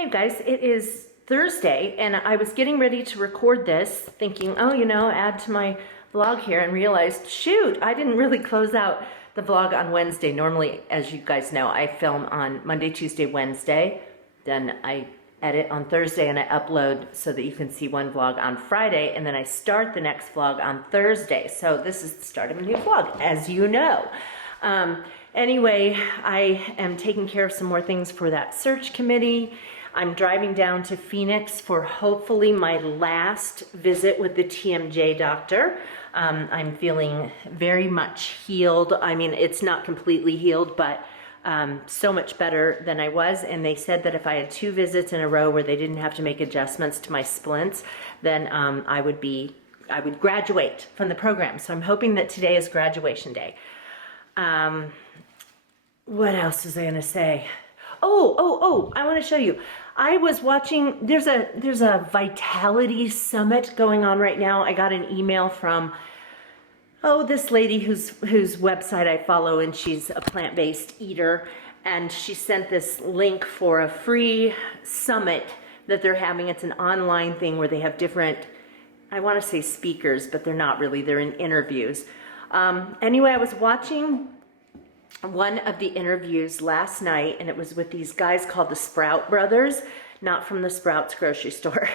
Hi guys, it is Thursday and I was getting ready to record this thinking, oh, add to my vlog here, and realized, shoot, I didn't really close out the vlog on Wednesday. Normally, as you guys know, I film on Monday, Tuesday, Wednesday. Then I edit on Thursday and I upload so that you can see one vlog on Friday, and then I start the next vlog on Thursday. So this is the start of a new vlog, as you know. Anyway, I am taking care of some more things for that search committee. I'm driving down to Phoenix for hopefully my last visit with the TMJ doctor. I'm feeling very much healed. I mean, it's not completely healed, but so much better than I was. And they said that if I had 2 visits in a row where they didn't have to make adjustments to my splints, then I would graduate from the program. So I'm hoping that today is graduation day. What else was I gonna say? Oh, I want to show you. I was watching, there's a Vitality Summit going on right now. I got an email from, this lady whose website I follow, and she's a plant-based eater, and she sent this link for a free summit that they're having. It's an online thing where they have different, I want to say speakers, but they're not really, they're in interviews. Anyway, I was watching one of the interviews last night, and it was with these guys called the Sprout Brothers, not from the Sprouts grocery store.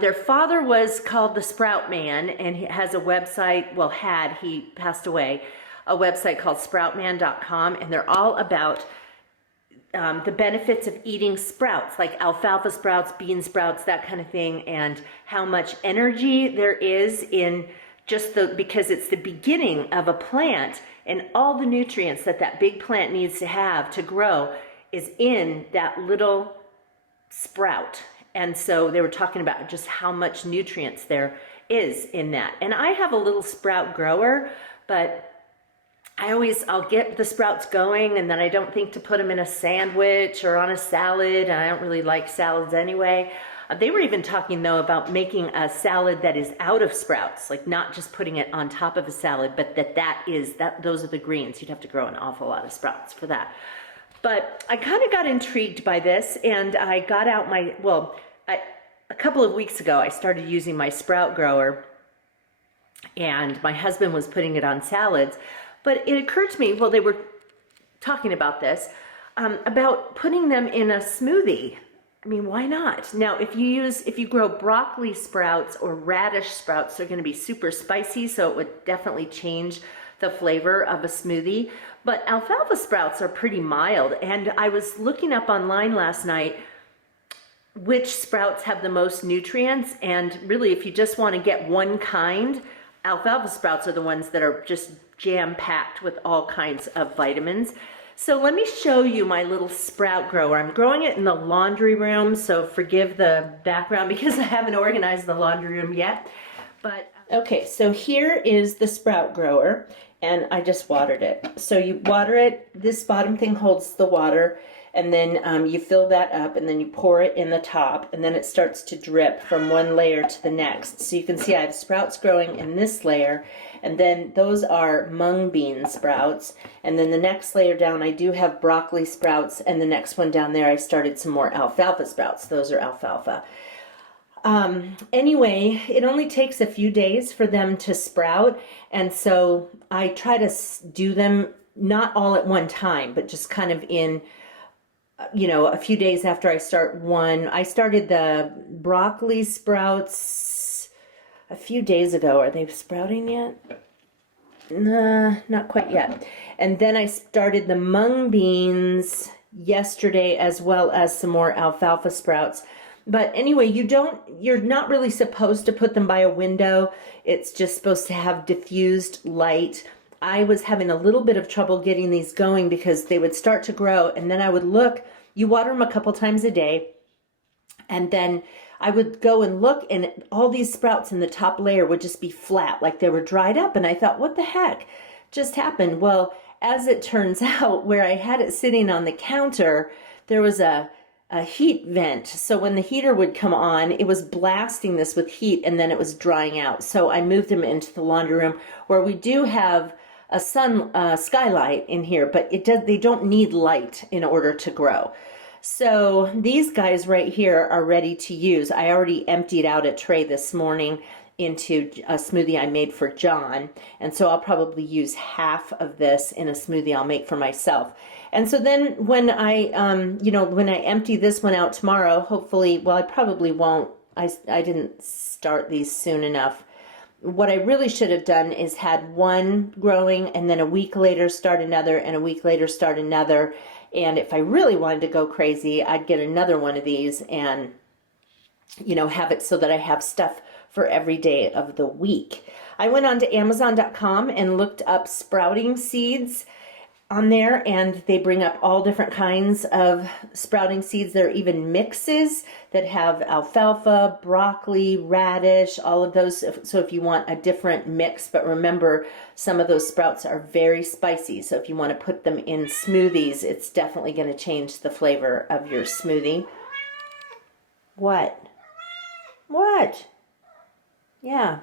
Their father was called the Sprout Man, and he has a website, he passed away, a website called sproutman.com, and they're all about the benefits of eating sprouts, like alfalfa sprouts, bean sprouts, that kind of thing, and how much energy there is in because it's the beginning of a plant, and all the nutrients that big plant needs to have to grow is in that little sprout. And so they were talking about just how much nutrients there is in that. And I have a little sprout grower, but I'll get the sprouts going, and then I don't think to put them in a sandwich or on a salad, and I don't really like salads anyway. They were even talking, though, about making a salad that is out of sprouts, like not just putting it on top of a salad, but those are the greens. You'd have to grow an awful lot of sprouts for that. But I kind of got intrigued by this, and I got out a couple of weeks ago, I started using my sprout grower, and my husband was putting it on salads. But it occurred to me, they were talking about this, about putting them in a smoothie. I mean, why not? Now, if you grow broccoli sprouts or radish sprouts, they're going to be super spicy, so it would definitely change the flavor of a smoothie. But alfalfa sprouts are pretty mild, and I was looking up online last night which sprouts have the most nutrients, and really, if you just want to get one kind, alfalfa sprouts are the ones that are just jam-packed with all kinds of vitamins. So let me show you my little sprout grower. I'm growing it in the laundry room, so forgive the background because I haven't organized the laundry room yet. But okay, so here is the sprout grower, and I just watered it. So you water it, this bottom thing holds the water, and then you fill that up, and then you pour it in the top, and then it starts to drip from one layer to the next. So you can see I have sprouts growing in this layer, and then those are mung bean sprouts. And then the next layer down, I do have broccoli sprouts, and the next one down there, I started some more alfalfa sprouts. Those are alfalfa. Anyway, it only takes a few days for them to sprout, and so I try to do them not all at one time, but just kind of in a few days after I start one. I started the broccoli sprouts a few days ago. Are they sprouting yet? Nah, not quite yet. And then I started the mung beans yesterday, as well as some more alfalfa sprouts. But anyway, you're not really supposed to put them by a window. It's just supposed to have diffused light. I was having a little bit of trouble getting these going because they would start to grow, and then I would look. You water them a couple times a day, and then I would go and look, and all these sprouts in the top layer would just be flat, like they were dried up, and I thought, what the heck just happened? Well, as it turns out, where I had it sitting on the counter, there was a heat vent. So when the heater would come on, it was blasting this with heat, and then it was drying out. So I moved them into the laundry room, where we do have a skylight in here, but they don't need light in order to grow. So these guys right here are ready to use. I already emptied out a tray this morning into a smoothie I made for John. And so I'll probably use half of this in a smoothie I'll make for myself. And so then when when I empty this one out tomorrow, hopefully, well, I probably won't. I didn't start these soon enough. What I really should have done is had one growing and then a week later start another and a week later start another. And if I really wanted to go crazy, I'd get another one of these and, have it so that I have stuff for every day of the week. I went on to Amazon.com and looked up sprouting seeds on there, and they bring up all different kinds of sprouting seeds. There are even mixes that have alfalfa, broccoli, radish, all of those. So if you want a different mix, but remember, some of those sprouts are very spicy. So if you want to put them in smoothies, it's definitely going to change the flavor of your smoothie. What? What? Yeah.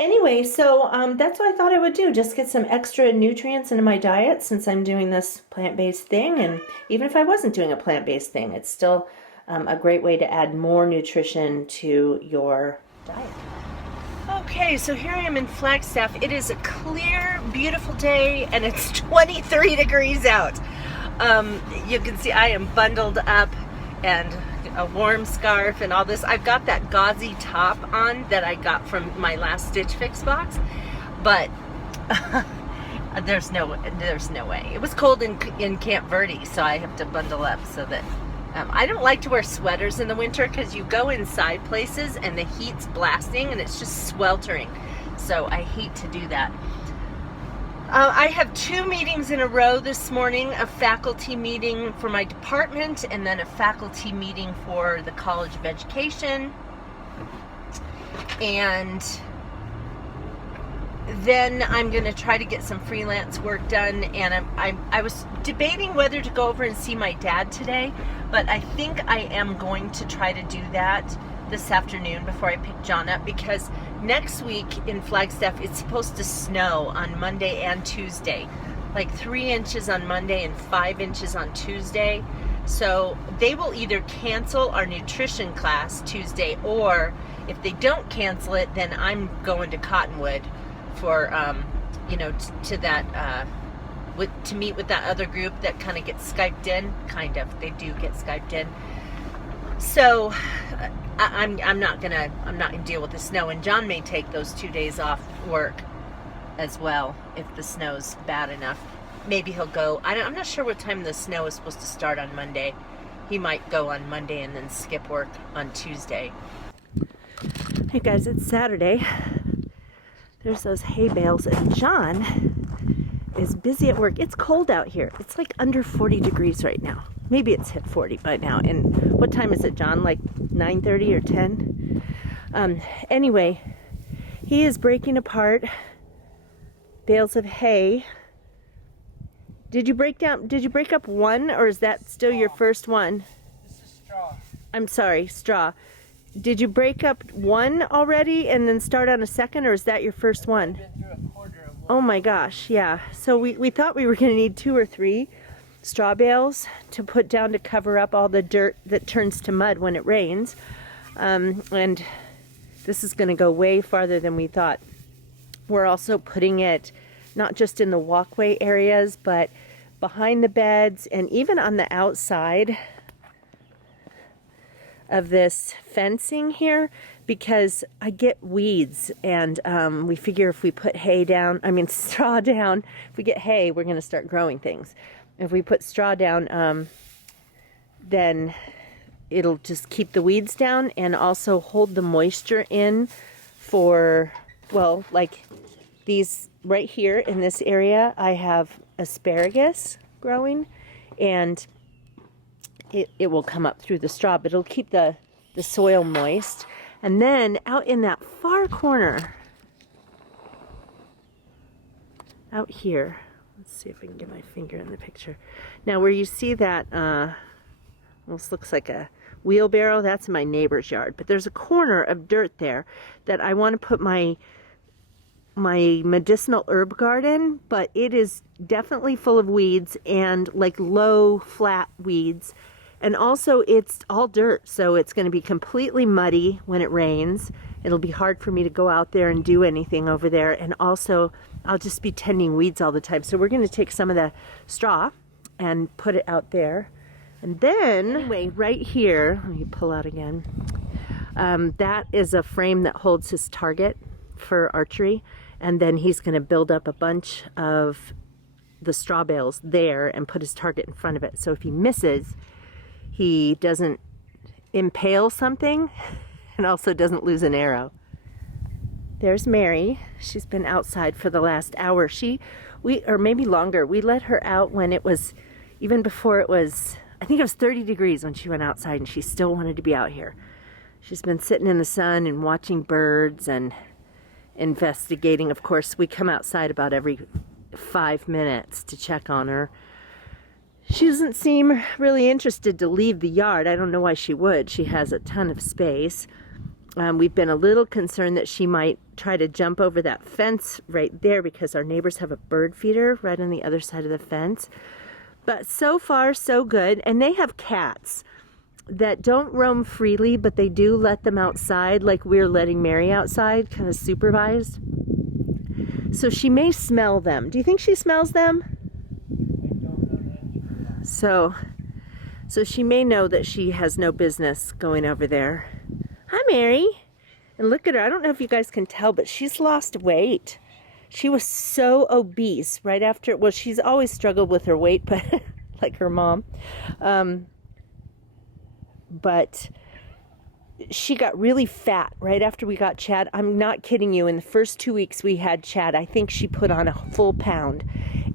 Anyway, so that's what I thought I would do, just get some extra nutrients into my diet since I'm doing this plant-based thing. And even if I wasn't doing a plant-based thing, it's still a great way to add more nutrition to your diet. Okay, so here I am in Flagstaff. It is a clear, beautiful day, and it's 23 degrees out. You can see I am bundled up and a warm scarf and all this. I've got that gauzy top on that I got from my last Stitch Fix box, but there's no way. It was cold in Camp Verde, so I have to bundle up so that I don't like to wear sweaters in the winter because you go inside places and the heat's blasting and it's just sweltering. So I hate to do that. I have 2 meetings in a row this morning, a faculty meeting for my department and then a faculty meeting for the College of Education. And then I'm going to try to get some freelance work done. And I was debating whether to go over and see my dad today, but I think I am going to try to do that this afternoon before I pick John up, because next week in Flagstaff it's supposed to snow on Monday and Tuesday, like 3 inches on Monday and 5 inches on Tuesday. So they will either cancel our nutrition class Tuesday, or if they don't cancel it, then I'm going to Cottonwood for to meet with that other group that kind of gets Skyped in. They do get Skyped in. So I'm not gonna deal with the snow, and John may take those 2 days off work as well if the snow's bad enough. Maybe he'll go. I'm not sure what time the snow is supposed to start on Monday. He might go on Monday and then skip work on Tuesday. Hey guys, it's Saturday. There's those hay bales, and John is busy at work. It's cold out here. It's like under 40 degrees right now. Maybe it's hit 40 by now. And what time is it, John? Like 9:30 or 10? Anyway, he is breaking apart bales of hay. Did you break up one, or is that still your first one? This is straw. I'm sorry, straw. Did you break up one already and then start on a second, or is that your first one? I've been through a quarter of one. Oh my gosh, yeah. So we thought we were going to need 2 or 3 straw bales to put down to cover up all the dirt that turns to mud when it rains. And this is going to go way farther than we thought. We're also putting it not just in the walkway areas, but behind the beds and even on the outside of this fencing here, because I get weeds, and we figure if we put straw down, if we get hay, we're going to start growing things. If we put straw down, then it'll just keep the weeds down and also hold the moisture in for, well, like these right here in this area, I have asparagus growing, and it will come up through the straw, but it'll keep the soil moist. And then out in that far corner, out here, let's see if I can get my finger in the picture. Now where you see that almost looks like a wheelbarrow, that's my neighbor's yard, but there's a corner of dirt there that I want to put my my medicinal herb garden, but it is definitely full of weeds and like low flat weeds. And also it's all dirt, so it's going to be completely muddy when it rains. It'll be hard for me to go out there and do anything over there. And also I'll just be tending weeds all the time. So we're going to take some of the straw and put it out there. And then, anyway, right here, let me pull out again. That is a frame that holds his target for archery. And then he's going to build up a bunch of the straw bales there and put his target in front of it. So if he misses, he doesn't impale something and also doesn't lose an arrow. There's Mary. She's been outside for the last hour. Or maybe longer. We let her out when it was, even before it was, I think it was 30 degrees when she went outside, and she still wanted to be out here. She's been sitting in the sun and watching birds and investigating. Of course, we come outside about every 5 minutes to check on her. She doesn't seem really interested to leave the yard. I don't know why she would. She has a ton of space. We've been a little concerned that she might try to jump over that fence right there because our neighbors have a bird feeder right on the other side of the fence. But so far, so good. And they have cats that don't roam freely, but they do let them outside, like we're letting Mary outside, kind of supervised. So she may smell them. Do you think she smells them? So she may know that she has no business going over there. Hi, Mary. And look at her. I don't know if you guys can tell, but she's lost weight. She was so obese right after, well, she's always struggled with her weight, but like her mom. But she got really fat right after we got Chad. I'm not kidding you. In the first 2 weeks we had Chad, I think she put on a full pound.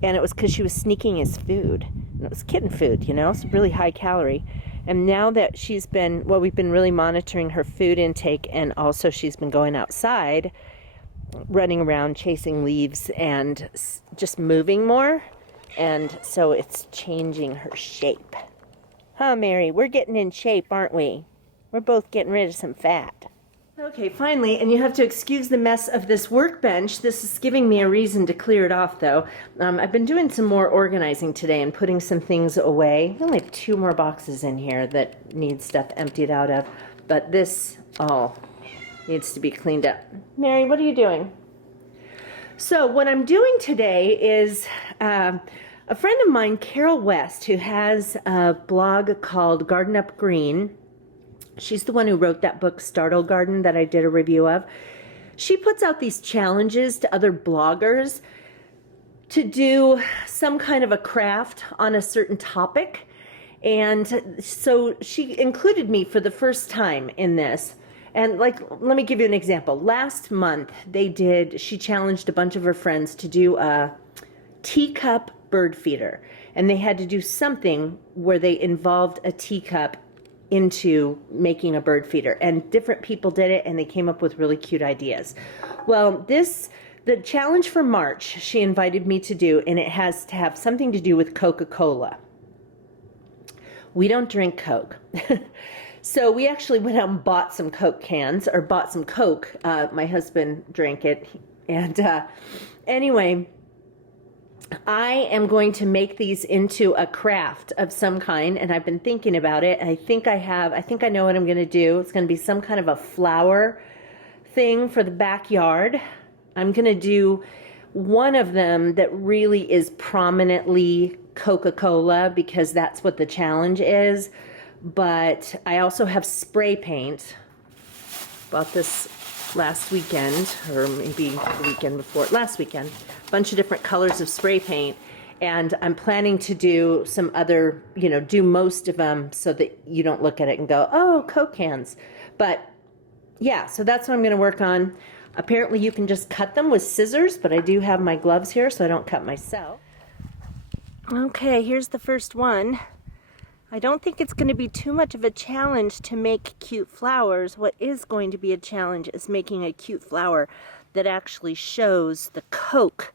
And it was because she was sneaking his food. And it was kitten food, you know, it's really high calorie. And now that she's been, well, we've been really monitoring her food intake, and also she's been going outside, running around, chasing leaves, and just moving more. And so it's changing her shape. Huh, Mary? We're getting in shape, aren't we? We're both getting rid of some fat. Okay, finally, and you have to excuse the mess of this workbench. This is giving me a reason to clear it off, though. I've been doing some more organizing today and putting some things away. I only have 2 more boxes in here that need stuff emptied out of, but this all needs to be cleaned up. Mary, what are you doing? So what I'm doing today is a friend of mine, Carol West, who has a blog called Garden Up Green. She's the one who wrote that book, Startle Garden, that I did a review of. She puts out these challenges to other bloggers to do some kind of a craft on a certain topic. And so she included me for the first time in this. And like, let me give you an example. Last month, she challenged a bunch of her friends to do a teacup bird feeder. And they had to do something where they involved a teacup into making a bird feeder, and different people did it, and they came up with really cute ideas. Well, the challenge for March she invited me to do, and it has to have something to do with Coca-Cola. We don't drink Coke. So we actually went out and bought some Coke cans, or bought some Coke. My husband drank it, and anyway, I am going to make these into a craft of some kind, and I've been thinking about it. I think I know what I'm going to do. It's going to be some kind of a flower thing for the backyard. I'm going to do one of them that really is prominently Coca-Cola, because that's what the challenge is. But I also have spray paint. Bought this last weekend, or maybe the weekend before, last weekend. Bunch of different colors of spray paint, and I'm planning to do some other, do most of them so that you don't look at it and go, oh, Coke cans. But yeah, so that's what I'm going to work on. Apparently you can just cut them with scissors, but I do have my gloves here so I don't cut myself. Okay, here's the first one. I don't think it's going to be too much of a challenge to make cute flowers. What is going to be a challenge is making a cute flower that actually shows the Coke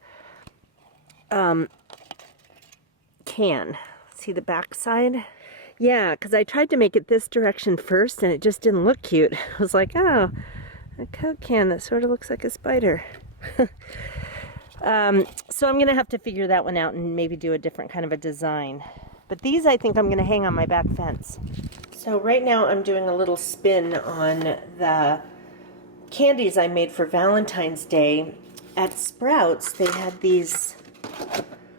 can. See the back side? Yeah, because I tried to make it this direction first and it just didn't look cute. I was like, oh, a Coke can that sort of looks like a spider. So I'm gonna have to figure that one out and maybe do a different kind of a design. But these I think I'm gonna hang on my back fence. So right now I'm doing a little spin on the candies I made for Valentine's Day. At Sprouts, they had these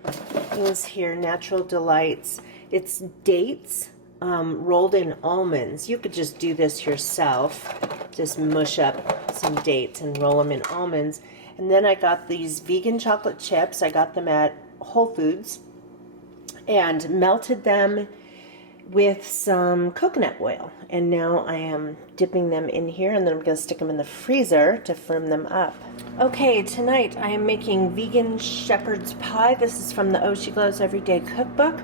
things here, Natural Delights. It's dates rolled in almonds. You could just do this yourself. Just mush up some dates and roll them in almonds. And then I got these vegan chocolate chips. I got them at Whole Foods and melted them with some coconut oil. And now I am dipping them in here, and then I'm going to stick them in the freezer to firm them up. Okay, tonight I am making vegan shepherd's pie. This is from the Oh She Glows Everyday Cookbook.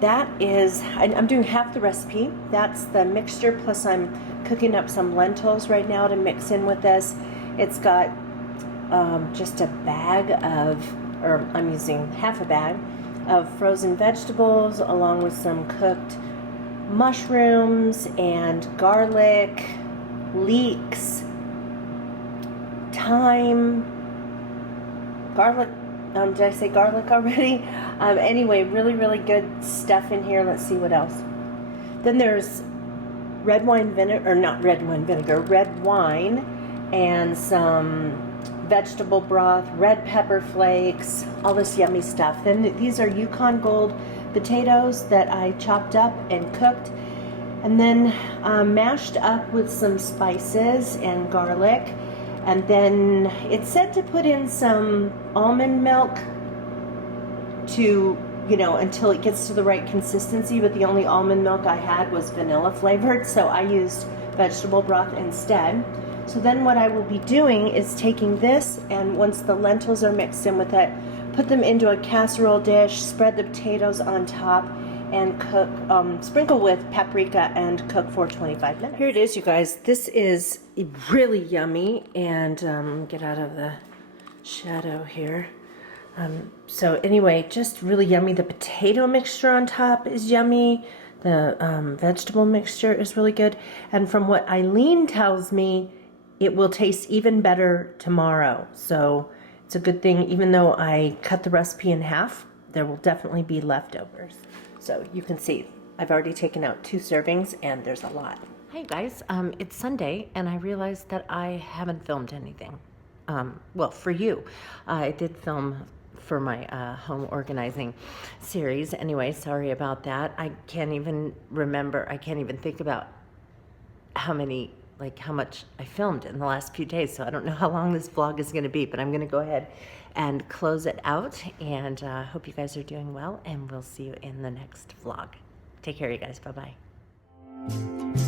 That is, I'm doing half the recipe. That's the mixture, plus I'm cooking up some lentils right now to mix in with this. It's got just a bag of, or I'm using half a bag of frozen vegetables along with some cooked mushrooms and garlic, leeks, thyme, garlic. Did I say garlic already? Anyway, really good stuff in here. Let's see what else. Then there's red wine vinegar, or not red wine vinegar, red wine, and some vegetable broth, red pepper flakes, all this yummy stuff. Then these are Yukon Gold potatoes that I chopped up and cooked, and then mashed up with some spices and garlic. And then it said to put in some almond milk to, you know, until it gets to the right consistency, but the only almond milk I had was vanilla flavored, so I used vegetable broth instead. So then what I will be doing is taking this, and once the lentils are mixed in with it, put them into a casserole dish, spread the potatoes on top, and cook, sprinkle with paprika and cook for 25 minutes. Here it is, you guys. This is really yummy, and get out of the shadow here. So anyway, just really yummy. The potato mixture on top is yummy. The vegetable mixture is really good. And from what Eileen tells me, it will taste even better tomorrow. So it's a good thing, even though I cut the recipe in half, there will definitely be leftovers. So you can see, I've already taken out 2 servings, and there's a lot. Hey guys, it's Sunday, and I realized that I haven't filmed anything. Well, for you. I did film for my home organizing series. Anyway, sorry about that. I can't even remember, I can't even think about how much I filmed in the last few days, so I don't know how long this vlog is going to be, but I'm going to go ahead and close it out, and hope you guys are doing well, and we'll see you in the next vlog. Take care, you guys. Bye-bye.